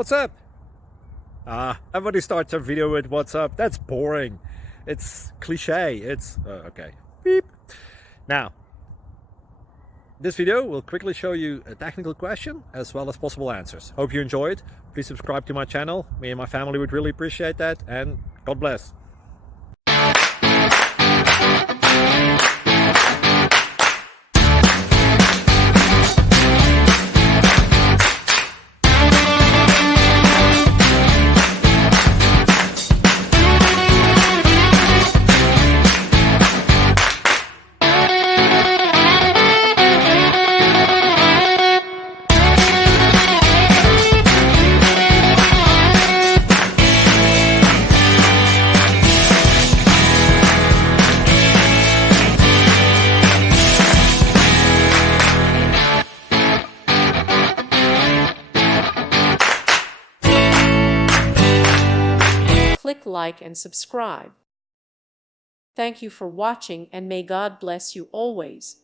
What's up? Everybody starts their video with what's up. That's boring. It's cliche. It's okay. Beep. Now, this video will quickly show you a technical question as well as possible answers. Hope you enjoyed. Please subscribe to my channel. Me and my family would really appreciate that, and God bless. Click like and subscribe. Thank you for watching, and may God bless you always.